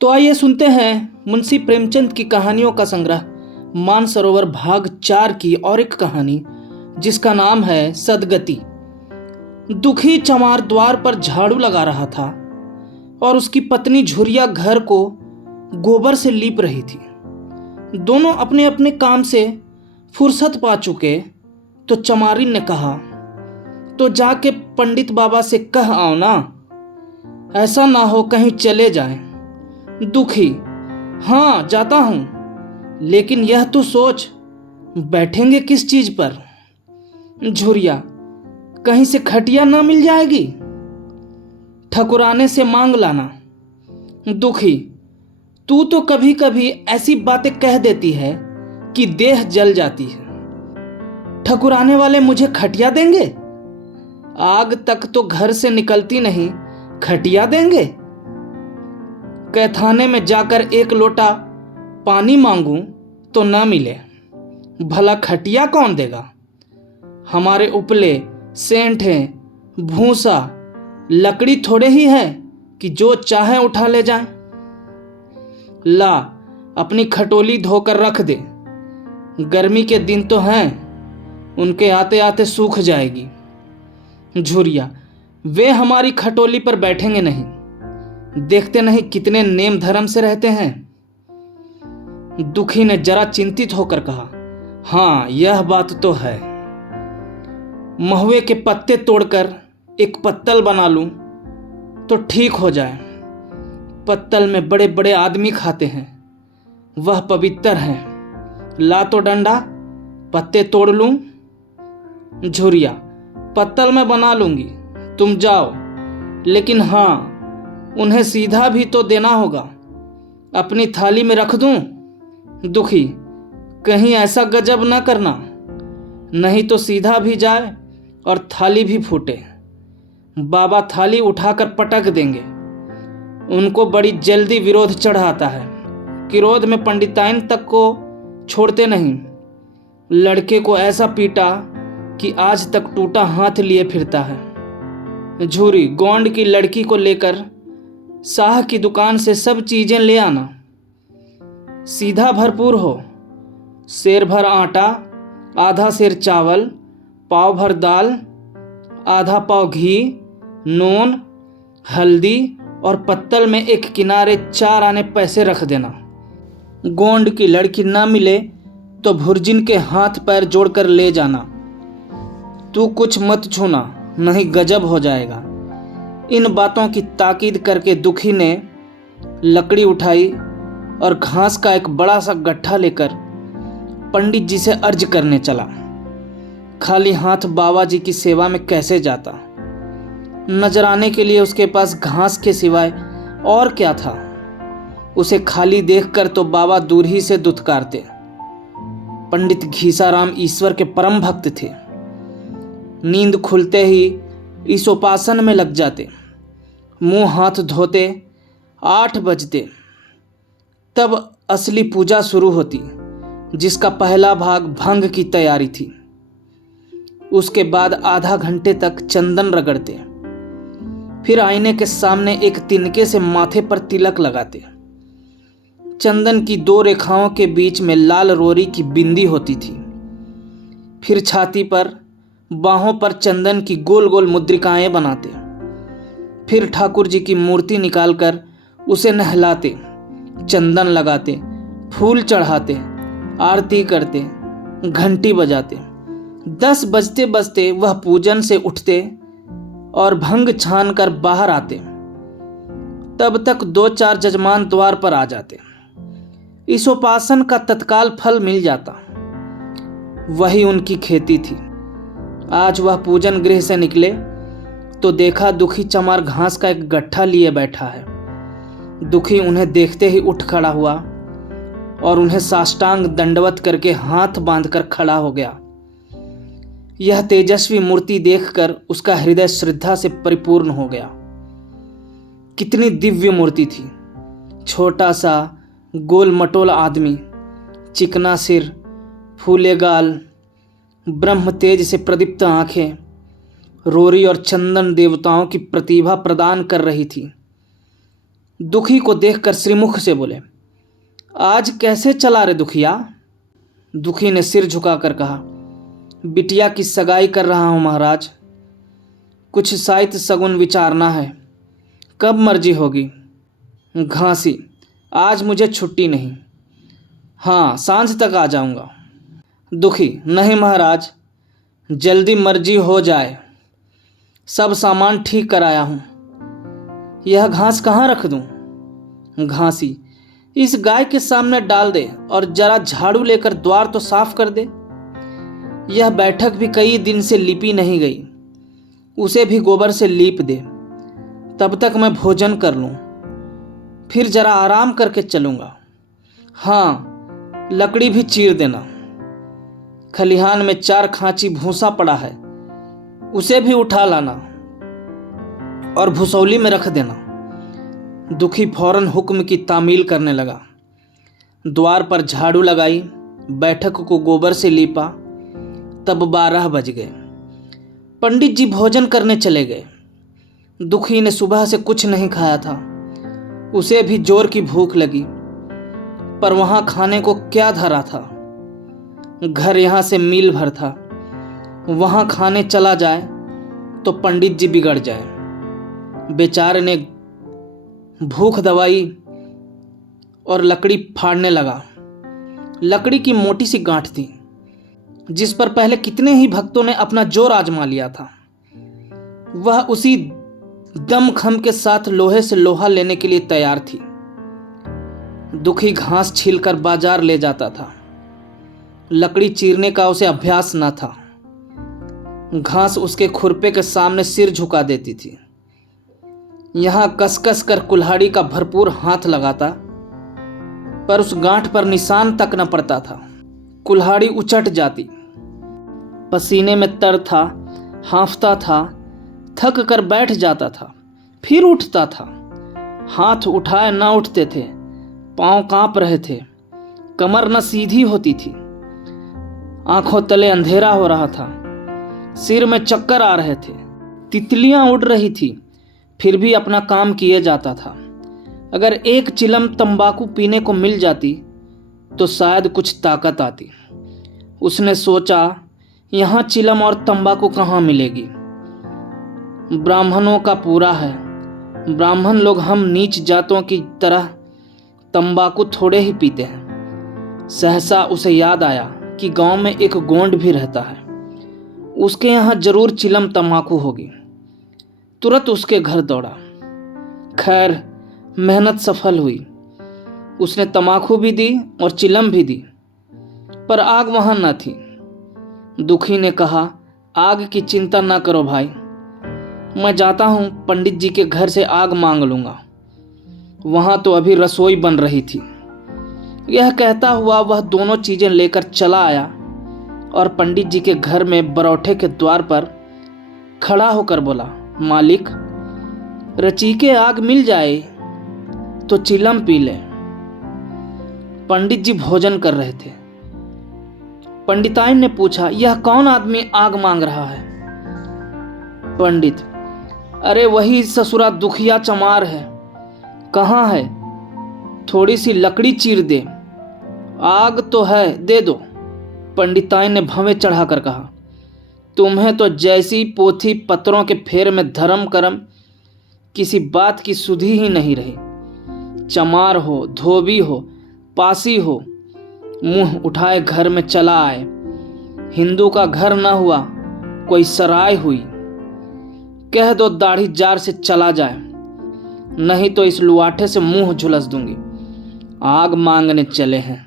तो आइए सुनते हैं मुंशी प्रेमचंद की कहानियों का संग्रह मानसरोवर भाग 4 की और एक कहानी जिसका नाम है सदगति। दुखी चमार द्वार पर झाड़ू लगा रहा था और उसकी पत्नी झुरिया घर को गोबर से लीप रही थी। दोनों अपने अपने काम से फुर्सत पा चुके तो चमारिन ने कहा, तो जाके पंडित बाबा से कह आओ ना, ऐसा ना हो कहीं चले जाएं। दुखी, हाँ जाता हूं, लेकिन यह तो सोच बैठेंगे किस चीज पर। झुरिया, कहीं से खटिया ना मिल जाएगी, ठकुराने से मांग लाना। दुखी, तू तो कभी कभी ऐसी बातें कह देती है कि देह जल जाती है। ठकुराने वाले मुझे खटिया देंगे? आग तक तो घर से निकलती नहीं, खटिया देंगे? कैथाने में जाकर एक लोटा पानी मांगूं तो ना मिले, भला खटिया कौन देगा? हमारे उपले सेंठे भूसा लकड़ी थोड़े ही है कि जो चाहे उठा ले जाए। ला अपनी खटोली धोकर रख दे, गर्मी के दिन तो हैं, उनके आते आते सूख जाएगी। झुरिया, वे हमारी खटोली पर बैठेंगे नहीं, देखते नहीं कितने नेम धर्म से रहते हैं। दुखी ने जरा चिंतित होकर कहा, हाँ यह बात तो है। महुए के पत्ते तोड़कर एक पत्तल बना लूं तो ठीक हो जाए। पत्तल में बड़े बड़े आदमी खाते हैं, वह पवित्र है। ला तो डंडा, पत्ते तोड़ लूं। झुरिया, पत्तल में बना लूंगी, तुम जाओ, लेकिन हाँ उन्हें सीधा भी तो देना होगा। अपनी थाली में रख दूं? दुखी, कहीं ऐसा गजब न करना, नहीं तो सीधा भी जाए और थाली भी फूटे। बाबा थाली उठाकर पटक देंगे। उनको बड़ी जल्दी विरोध चढ़ आता है, क्रोध में पंडिताइन तक को छोड़ते नहीं। लड़के को ऐसा पीटा कि आज तक टूटा हाथ लिए फिरता है। झूरी, गोंड की लड़की को लेकर शाह की दुकान से सब चीजें ले आना, सीधा भरपूर हो। सेर भर आटा, आधा सेर चावल, पाव भर दाल, आधा पाव घी, नून, हल्दी और पत्तल में एक किनारे 4 आने पैसे रख देना। गोंड की लड़की ना मिले तो भुर्जिन के हाथ पैर जोड़कर ले जाना। तू कुछ मत छूना, नहीं गजब हो जाएगा। इन बातों की ताकीद करके दुखी ने लकड़ी उठाई और घास का एक बड़ा सा गट्ठा लेकर पंडित जी से अर्ज करने चला। खाली हाथ बाबा जी की सेवा में कैसे जाता? नजराने के लिए उसके पास घास के सिवाय और क्या था? उसे खाली देखकर तो बाबा दूर ही से दुत्कारते। पंडित घीसाराम ईश्वर के परम भक्त थे। नींद खुलते ही ईशोपासन में लग जाते, मुंह हाथ धोते, 8 बजते, तब असली पूजा शुरू होती, जिसका पहला भाग भंग की तैयारी थी। उसके बाद आधा घंटे तक चंदन रगड़ते, फिर आईने के सामने एक तिनके से माथे पर तिलक लगाते। चंदन की 2 रेखाओं के बीच में लाल रोरी की बिंदी होती थी। फिर छाती पर, बाहों पर चंदन की गोल गोल मुद्रिकाएं बनाते। फिर ठाकुर जी की मूर्ति निकालकर उसे नहलाते, चंदन लगाते, फूल चढ़ाते, आरती करते, घंटी बजाते। 10 बजते बजते वह पूजन से उठते और भंग छान कर बाहर आते। तब तक 2-4 जजमान द्वार पर आ जाते। ईशोपासन का तत्काल फल मिल जाता। वही उनकी खेती थी। आज वह पूजन गृह से निकले तो देखा दुखी चमार घास का एक गट्ठा लिए बैठा है। दुखी उन्हें देखते ही उठ खड़ा हुआ और उन्हें साष्टांग दंडवत करके हाथ बांधकर खड़ा हो गया। यह तेजस्वी मूर्ति देखकर उसका हृदय श्रद्धा से परिपूर्ण हो गया। कितनी दिव्य मूर्ति थी! छोटा सा गोल मटोल आदमी, चिकना सिर, फूले गाल, ब्रह्म तेज से प्रदीप्त आंखें, रोरी और चंदन देवताओं की प्रतिभा प्रदान कर रही थी। दुखी को देखकर श्रीमुख से बोले, आज कैसे चला रे दुखिया? दुखी ने सिर झुकाकर कहा, बिटिया की सगाई कर रहा हूँ महाराज। कुछ साहित्य सगुन विचारना है, कब मर्जी होगी? घासी, आज मुझे छुट्टी नहीं। हाँ, सांझ तक आ जाऊंगा। दुखी, नहीं महाराज, जल्दी मर्जी हो जाए। सब सामान ठीक कराया हूँ। यह घास कहाँ रख दूँ? घासी, इस गाय के सामने डाल दे और जरा झाड़ू लेकर द्वार तो साफ कर दे। यह बैठक भी कई दिन से लिपी नहीं गई, उसे भी गोबर से लीप दे। तब तक मैं भोजन कर लूँ, फिर जरा आराम करके चलूँगा। हाँ, लकड़ी भी चीर देना। खलिहान में 4 खांची भूसा पड़ा है, उसे भी उठा लाना और भुसौली में रख देना। दुखी फौरन हुक्म की तामील करने लगा। द्वार पर झाड़ू लगाई, बैठक को गोबर से लीपा। तब 12 बज गए। पंडित जी भोजन करने चले गए। दुखी ने सुबह से कुछ नहीं खाया था, उसे भी जोर की भूख लगी, पर वहां खाने को क्या धरा था? घर यहां से मील भर था, वहां खाने चला जाए तो पंडित जी बिगड़ जाए। बेचारे ने भूख दवाई और लकड़ी फाड़ने लगा। लकड़ी की मोटी सी गांठ थी, जिस पर पहले कितने ही भक्तों ने अपना जोर आजमा लिया था। वह उसी दमखम के साथ लोहे से लोहा लेने के लिए तैयार थी। दुखी घास छीलकर बाजार ले जाता था। लकड़ी चीरने का उसे अभ्यास न था। घास उसके खुरपे के सामने सिर झुका देती थी। यहां कसकस कर कुल्हाड़ी का भरपूर हाथ लगाता, पर उस गांठ पर निशान तक न पड़ता था। कुल्हाड़ी उचट जाती। पसीने में तर था, हांफता था, थक कर बैठ जाता था, फिर उठता था। हाथ उठाए न उठते थे, पांव कांप रहे थे, कमर न सीधी होती थी। आंखों तले अंधेरा हो रहा था, सिर में चक्कर आ रहे थे, तितलियां उड़ रही थी, फिर भी अपना काम किए जाता था। अगर एक चिलम तंबाकू पीने को मिल जाती तो शायद कुछ ताकत आती। उसने सोचा, यहाँ चिलम और तंबाकू कहाँ मिलेगी? ब्राह्मणों का पूरा है। ब्राह्मण लोग हम नीच जातों की तरह तंबाकू थोड़े ही पीते हैं। सहसा उसे याद आया कि गांव में एक गोंड भी रहता है, उसके यहाँ जरूर चिलम तंबाकू होगी। तुरंत उसके घर दौड़ा। खैर, मेहनत सफल हुई। उसने तंबाकू भी दी और चिलम भी दी, पर आग वहां न थी। दुखी ने कहा, आग की चिंता न करो भाई, मैं जाता हूं, पंडित जी के घर से आग मांग लूंगा। वहां तो अभी रसोई बन रही थी। यह कहता हुआ वह दोनों चीजें लेकर चला आया और पंडित जी के घर में बरौठे के द्वार पर खड़ा होकर बोला, मालिक, रचीके आग मिल जाए तो चिलम पी ले। पंडित जी भोजन कर रहे थे। पंडिताइन ने पूछा, यह कौन आदमी आग मांग रहा है? पंडित, अरे वही ससुरा दुखिया चमार है। कहाँ है? थोड़ी सी लकड़ी चीर दे। आग तो है, दे दो। पंडिताइन ने भवें चढ़ाकर कहा, तुम्हें तो जैसी पोथी पत्रों के फेर में धर्म करम किसी बात की सुधि ही नहीं रही। चमार हो, धोबी हो, पासी हो, मुंह उठाए घर में चला आए। हिंदू का घर न हुआ, कोई सराय हुई। कह दो दाढ़ी जार से चला जाए, नहीं तो इस लुआठे से मुंह झुलस दूंगी। आग मांगने चले हैं।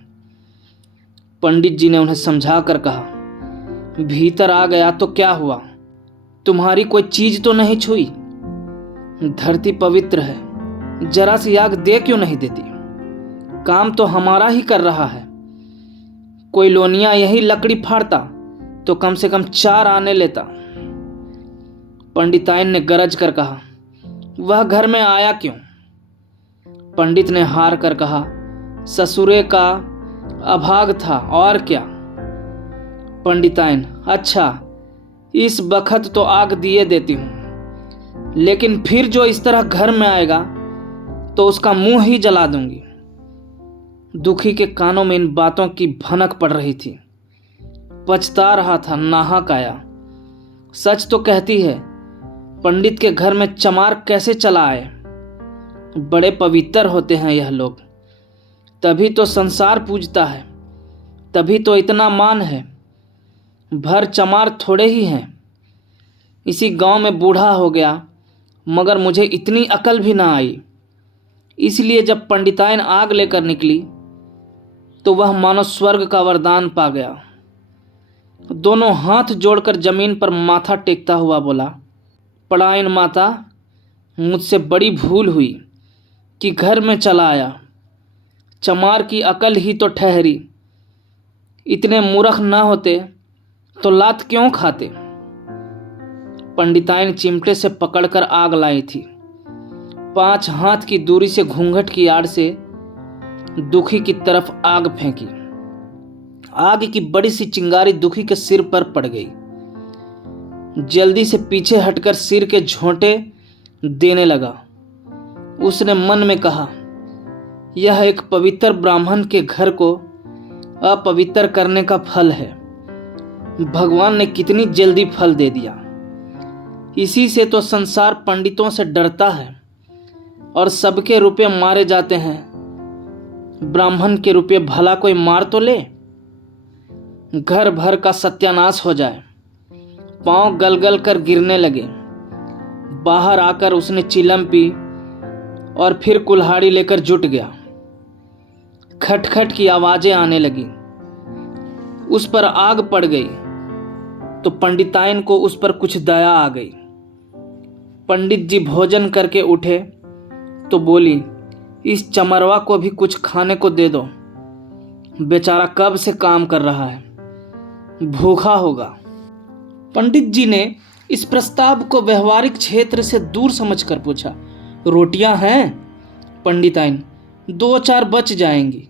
पंडित जी ने उन्हें समझा कर कहा, भीतर आ गया तो क्या हुआ? तुम्हारी कोई चीज तो नहीं छुई? धरती पवित्र है, जरा सी आग दे क्यों नहीं देती? काम तो हमारा ही कर रहा है। कोई लोनिया यही लकड़ी फाड़ता तो कम से कम 4 आने लेता। पंडिताइन ने गरज कर कहा, वह घर में आया क्यों? पंडित ने हार कर कहा, ससुरे का अभाग था और क्या। पंडिताइन, अच्छा, इस बखत तो आग दिए देती हूं, लेकिन फिर जो इस तरह घर में आएगा तो उसका मुंह ही जला दूंगी। दुखी के कानों में इन बातों की भनक पड़ रही थी। पछता रहा था नाहक आया। सच तो कहती है, पंडित के घर में चमार कैसे चला आए। बड़े पवित्र होते हैं यह लोग, तभी तो संसार पूजता है, तभी तो इतना मान है। भर चमार थोड़े ही हैं। इसी गांव में बूढ़ा हो गया, मगर मुझे इतनी अकल भी ना आई। इसलिए जब पंडिताइन आग लेकर निकली तो वह मानो स्वर्ग का वरदान पा गया। दोनों हाथ जोड़कर जमीन पर माथा टेकता हुआ बोला, पड़ाइन माता, मुझसे बड़ी भूल हुई कि घर में चला आया। चमार की अकल ही तो ठहरी। इतने मूर्ख ना होते तो लात क्यों खाते। पंडिताइन चिमटे से पकड़कर आग लाई थी। 5 हाथ की दूरी से घूंघट की आड़ से दुखी की तरफ आग फेंकी। आग की बड़ी सी चिंगारी दुखी के सिर पर पड़ गई। जल्दी से पीछे हटकर सिर के झोंटे देने लगा। उसने मन में कहा, यह एक पवित्र ब्राह्मण के घर को अपवित्र करने का फल है। भगवान ने कितनी जल्दी फल दे दिया। इसी से तो संसार पंडितों से डरता है और सबके रुपए मारे जाते हैं। ब्राह्मण के रुपए भला कोई मार तो ले। घर भर का सत्यानाश हो जाए। पांव गलगल कर गिरने लगे। बाहर आकर उसने चिलम पी और फिर कुल्हाड़ी लेकर जुट गया। खटखट की आवाजें आने लगी। उस पर आग पड़ गई तो पंडिताइन को उस पर कुछ दया आ गई। पंडित जी भोजन करके उठे तो बोली, इस चमरवा को भी कुछ खाने को दे दो। बेचारा कब से काम कर रहा है, भूखा होगा। पंडित जी ने इस प्रस्ताव को व्यवहारिक क्षेत्र से दूर समझकर पूछा, रोटियां हैं? पंडिताइन, 2-4 बच जाएंगी।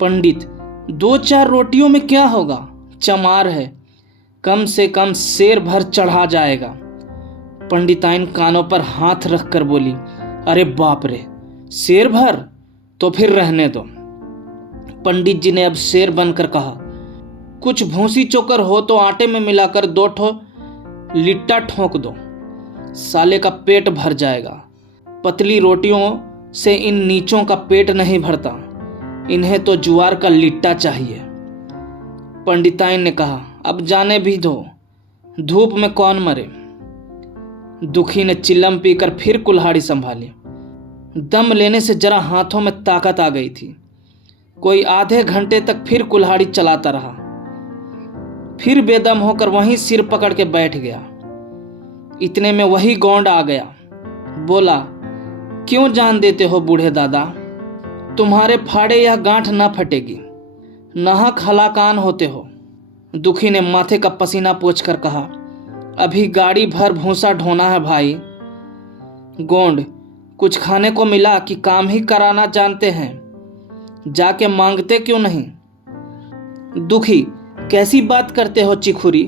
पंडित, 2-4 रोटियों में क्या होगा, चमार है, कम से कम शेर भर चढ़ा जाएगा। पंडिताइन कानों पर हाथ रखकर बोली, अरे बाप रे, शेर भर? तो फिर रहने दो। पंडित जी ने अब शेर बनकर कहा, कुछ भूसी चोकर हो तो आटे में मिलाकर 2 ठो लिट्टा ठोक दो, साले का पेट भर जाएगा। पतली रोटियों से इन नीचों का पेट नहीं भरता, इन्हें तो ज्वार का लिट्टा चाहिए। पंडिताइन ने कहा, अब जाने भी दो, धूप में कौन मरे। दुखी ने चिल्लम पीकर फिर कुल्हाड़ी संभाली। दम लेने से जरा हाथों में ताकत आ गई थी। कोई आधे घंटे तक फिर कुल्हाड़ी चलाता रहा। फिर बेदम होकर वहीं सिर पकड़ के बैठ गया। इतने में वही गौंड आ गया। बोला, क्यों जान देते हो बूढ़े दादा, तुम्हारे फाड़े यह गांठ ना फटेगी, नाहक हलाकान होते हो। दुखी ने माथे का पसीना पोंछकर कहा, अभी गाड़ी भर भूसा ढोना है भाई। गोंड, कुछ खाने को मिला कि काम ही कराना जानते हैं, जाके मांगते क्यों नहीं। दुखी, कैसी बात करते हो चिखुरी,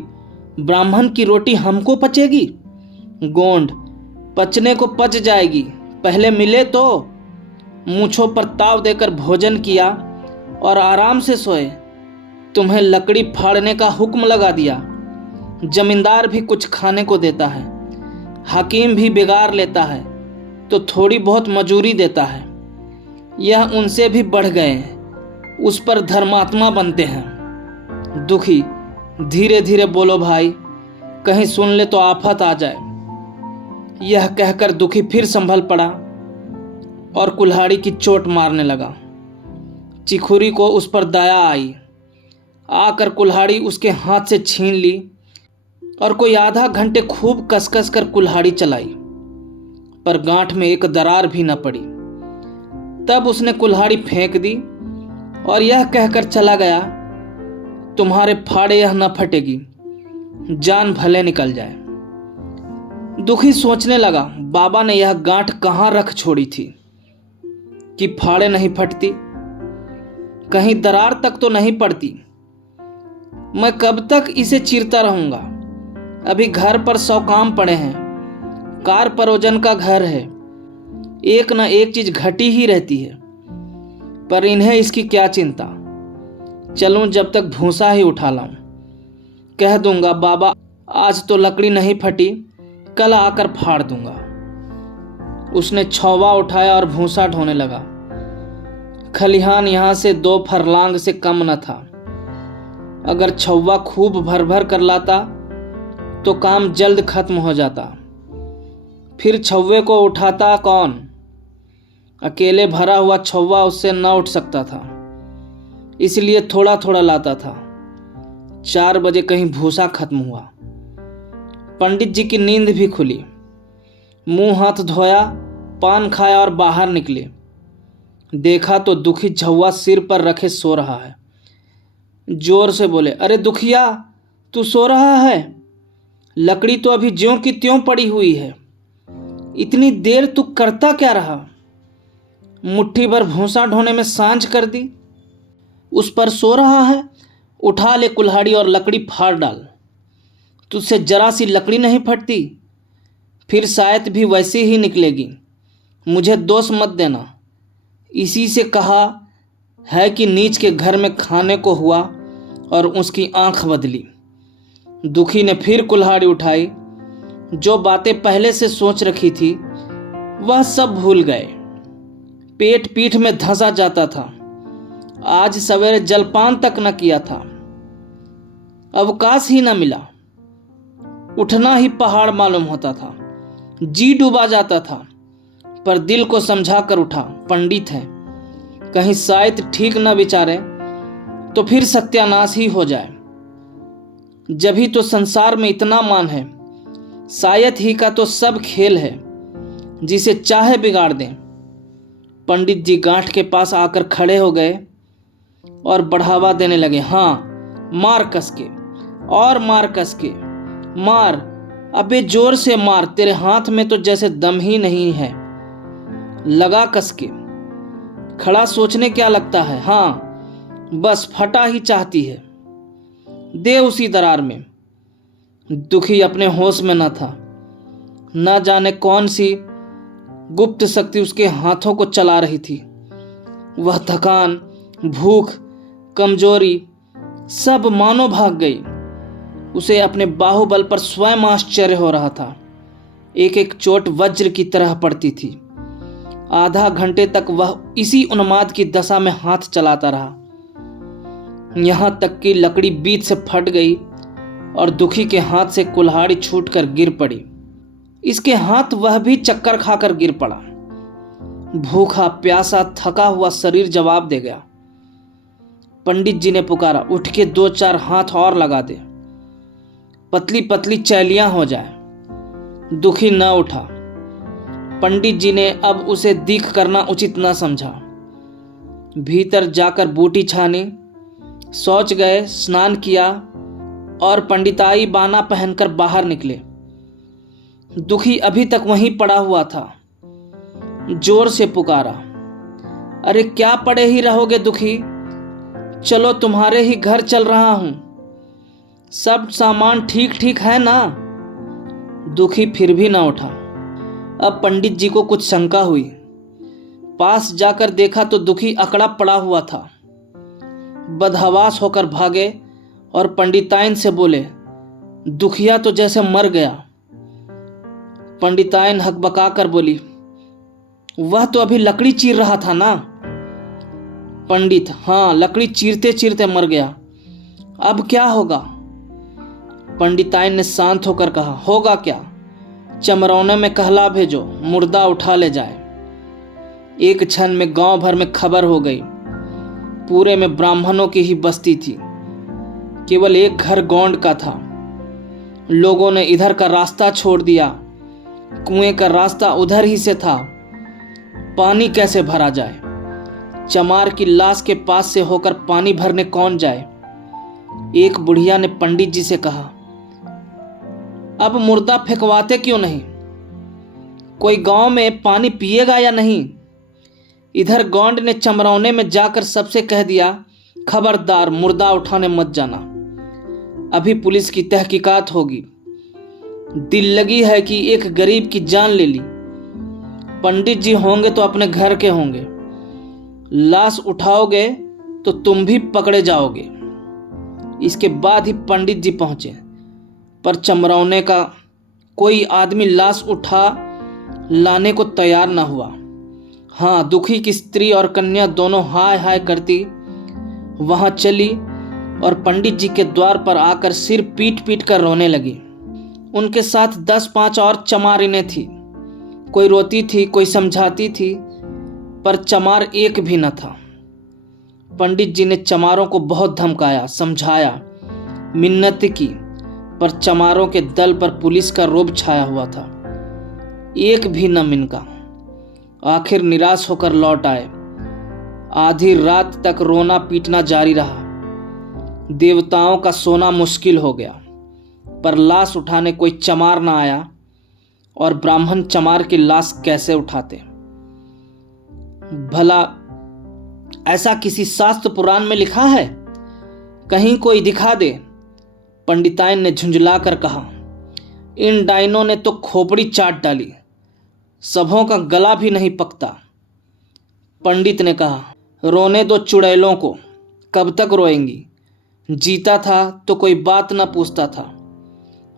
ब्राह्मण की रोटी हमको पचेगी। गोंड, पचने को पच जाएगी, पहले मिले तो। मूंछों पर ताव देकर भोजन किया और आराम से सोए। तुम्हें लकड़ी फाड़ने का हुक्म लगा दिया। जमींदार भी कुछ खाने को देता है, हकीम भी बिगाड़ लेता है तो थोड़ी बहुत मजूरी देता है। यह उनसे भी बढ़ गए हैं, उस पर धर्मात्मा बनते हैं। दुखी, धीरे धीरे बोलो भाई, कहीं सुन ले तो आफत आ जाए। यह कहकर दुखी फिर संभल पड़ा और कुल्हाड़ी की चोट मारने लगा। चिखुरी को उस पर दया आई। आकर कुल्हाड़ी उसके हाथ से छीन ली और कोई आधा घंटे खूब कसकस कर कुल्हाड़ी चलाई, पर गांठ में एक दरार भी न पड़ी। तब उसने कुल्हाड़ी फेंक दी और यह कहकर चला गया, तुम्हारे फाड़े यह न फटेगी, जान भले निकल जाए। दुखी सोचने लगा, बाबा ने यह गांठ कहाँ रख छोड़ी थी कि फाड़े नहीं फटती, कहीं दरार तक तो नहीं पड़ती। मैं कब तक इसे चीरता रहूंगा। अभी घर पर 100 काम पड़े हैं। कार परोजन का घर है, एक न एक चीज घटी ही रहती है, पर इन्हें इसकी क्या चिंता। चलूं जब तक भूसा ही उठा लाऊं। कह दूंगा बाबा आज तो लकड़ी नहीं फटी, कल आकर फाड़ दूंगा। उसने छौवा उठाया और भूसा ढोने लगा। खलिहान यहां से 2 फरलांग से कम न था। अगर छौवा खूब भर भर कर लाता तो काम जल्द खत्म हो जाता। फिर छौवे को उठाता कौन? अकेले भरा हुआ छौवा उससे न उठ सकता था, इसलिए थोड़ा थोड़ा लाता था। 4 बजे कहीं भूसा खत्म हुआ। पंडित जी की नींद भी खुली। मुंह हाथ धोया, पान खाया और बाहर निकले। देखा तो दुखी झौवा सिर पर रखे सो रहा है। जोर से बोले, अरे दुखिया, तू सो रहा है? लकड़ी तो अभी ज्यों की त्यों पड़ी हुई है। इतनी देर तू करता क्या रहा? मुट्ठी भर भूसा ढोने में सांझ कर दी, उस पर सो रहा है। उठा ले कुल्हाड़ी और लकड़ी फाड़ डाल। तुझसे जरा सी लकड़ी नहीं फटती, फिर शायद भी वैसी ही निकलेगी। मुझे दोष मत देना। इसी से कहा है कि नीच के घर में खाने को हुआ और उसकी आंख बदली। दुखी ने फिर कुल्हाड़ी उठाई। जो बातें पहले से सोच रखी थी वह सब भूल गए। पेट पीठ में धंसा जाता था। आज सवेरे जलपान तक न किया था। अवकाश ही न मिला। उठना ही पहाड़ मालूम होता था। जी डूबा जाता था, पर दिल को समझा कर उठा। पंडित है, कहीं शायद ठीक न विचारे तो फिर सत्यानाश ही हो जाए। जब ही तो संसार में इतना मान है, शायद ही का तो सब खेल है, जिसे चाहे बिगाड़ दें। पंडित जी गांठ के पास आकर खड़े हो गए और बढ़ावा देने लगे। हाँ, मार कस के और मार कस के, मार, अबे जोर से मार, तेरे हाथ में तो जैसे दम ही नहीं है। लगा कस के। खड़ा सोचने क्या लगता है? हाँ, बस फटा ही चाहती है, दे उसी दरार में। दुखी अपने होश में न था। न जाने कौन सी गुप्त शक्ति उसके हाथों को चला रही थी। वह थकान, भूख, कमजोरी सब मानो भाग गई। उसे अपने बाहुबल पर स्वयं आश्चर्य हो रहा था। एक एक चोट वज्र की तरह पड़ती थी। आधा घंटे तक वह इसी उन्माद की दशा में हाथ चलाता रहा, यहां तक कि लकड़ी बीच से फट गई और दुखी के हाथ से कुल्हाड़ी छूटकर गिर पड़ी। इसके हाथ वह भी चक्कर खाकर गिर पड़ा। भूखा प्यासा थका हुआ शरीर जवाब दे गया। पंडित जी ने पुकारा, उठ के 2-4 हाथ और लगा दे, पतली पतली चैलियां हो जाए। दुखी न उठा। पंडित जी ने अब उसे दीख करना उचित न समझा। भीतर जाकर बूटी छानी, शौच गए, स्नान किया और पंडिताई बाना पहनकर बाहर निकले। दुखी अभी तक वहीं पड़ा हुआ था। जोर से पुकारा, अरे क्या पड़े ही रहोगे दुखी? चलो तुम्हारे ही घर चल रहा हूं। सब सामान ठीक ठीक है ना? दुखी फिर भी ना उठा। अब पंडित जी को कुछ शंका हुई। पास जाकर देखा तो दुखी अकड़ा पड़ा हुआ था। बदहवास होकर भागे और पंडिताइन से बोले, दुखिया तो जैसे मर गया। पंडिताइन हकबका कर बोली, वह तो अभी लकड़ी चीर रहा था ना? पंडित, हाँ, लकड़ी चीरते चीरते मर गया। अब क्या होगा? पंडिताइन ने शांत होकर कहा, होगा क्या? चमरौने में कहला भेजो, मुर्दा उठा ले जाए। एक क्षण में गांव भर में खबर हो गई। पूरे में ब्राह्मणों की ही बस्ती थी। केवल एक घर गौंड का था। लोगों ने इधर का रास्ता छोड़ दिया। कुएं का रास्ता उधर ही से था। पानी कैसे भरा जाए? चमार की लाश के पास से होकर पानी भरने कौन जाए? एक बुढ़िया ने पंडित जी से कहा, अब मुर्दा फेंकवाते क्यों नहीं? कोई गांव में पानी पिएगा या नहीं? इधर गौंड ने चमरौने में जाकर सबसे कह दिया, खबरदार मुर्दा उठाने मत जाना, अभी पुलिस की तहकीकात होगी। दिल लगी है कि एक गरीब की जान ले ली। पंडित जी होंगे तो अपने घर के होंगे, लाश उठाओगे तो तुम भी पकड़े जाओगे। इसके बाद ही पंडित जी पहुंचे, पर चमरौने का कोई आदमी लाश उठा लाने को तैयार न हुआ। हाँ, दुखी की स्त्री और कन्या दोनों हाय हाय करती वहां चली और पंडित जी के द्वार पर आकर सिर पीट पीट कर रोने लगी। उनके साथ 10-5 और चमारिनें थी। कोई रोती थी, कोई समझाती थी, पर चमार एक भी न था। पंडित जी ने चमारों को बहुत धमकाया, समझाया, मिन्नत की, पर चमारों के दल पर पुलिस का रोब छाया हुआ था। एक भी न मिनका। आखिर निराश होकर लौट आए। आधी रात तक रोना पीटना जारी रहा। देवताओं का सोना मुश्किल हो गया, पर लाश उठाने कोई चमार ना आया, और ब्राह्मण चमार की लाश कैसे उठाते? भला ऐसा किसी शास्त्र पुराण में लिखा है? कहीं कोई दिखा दे। पंडिताइन ने झुंझलाकर कहा। इन डाइनों ने तो खोपड़ी चाट डाली, सबों का गला भी नहीं पकता। पंडित ने कहा, रोने दो चुड़ैलों को, कब तक रोएंगी? जीता था तो कोई बात न पूछता था,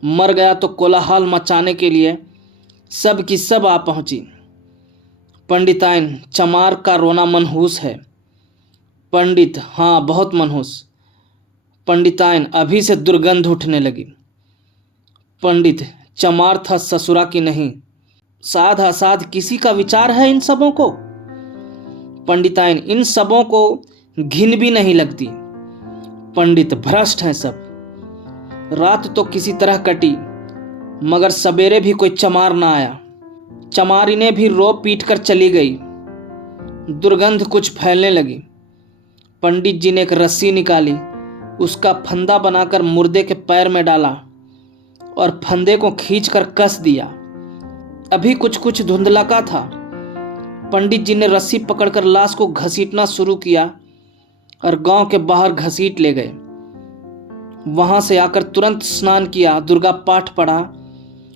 मर गया तो कोलाहल मचाने के लिए सब की सब आ पहुंची। पंडिताइन, चमार का रोना मनहूस है। पंडित, हाँ, बहुत मनहूस। पंडिताइन, अभी से दुर्गंध उठने लगी। पंडित, चमार था ससुरा की नहीं, साध असाध किसी का विचार है इन सबों को? पंडिताइन, इन सबों को घिन भी नहीं लगती। पंडित, भ्रष्ट हैं सब। रात तो किसी तरह कटी, मगर सवेरे भी कोई चमार ना आया। चमारिनें भी रो पीट कर चली गई। दुर्गंध कुछ फैलने लगी। पंडित जी ने एक रस्सी निकाली, उसका फंदा बनाकर मुर्दे के पैर में डाला और फंदे को खींचकर कस दिया। अभी कुछ कुछ धुंधलका था। पंडित जी ने रस्सी पकड़कर लाश को घसीटना शुरू किया और गांव के बाहर घसीट ले गए। वहां से आकर तुरंत स्नान किया, दुर्गा पाठ पढ़ा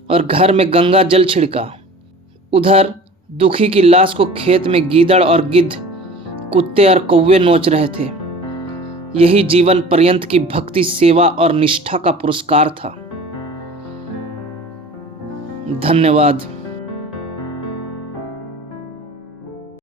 और घर में गंगा जल छिड़का। उधर दुखी की लाश को खेत में गीदड़ और गिद्ध, कुत्ते और कौवे नोच रहे थे। यही जीवन पर्यंत की भक्ति, सेवा और निष्ठा का पुरस्कार था। धन्यवाद।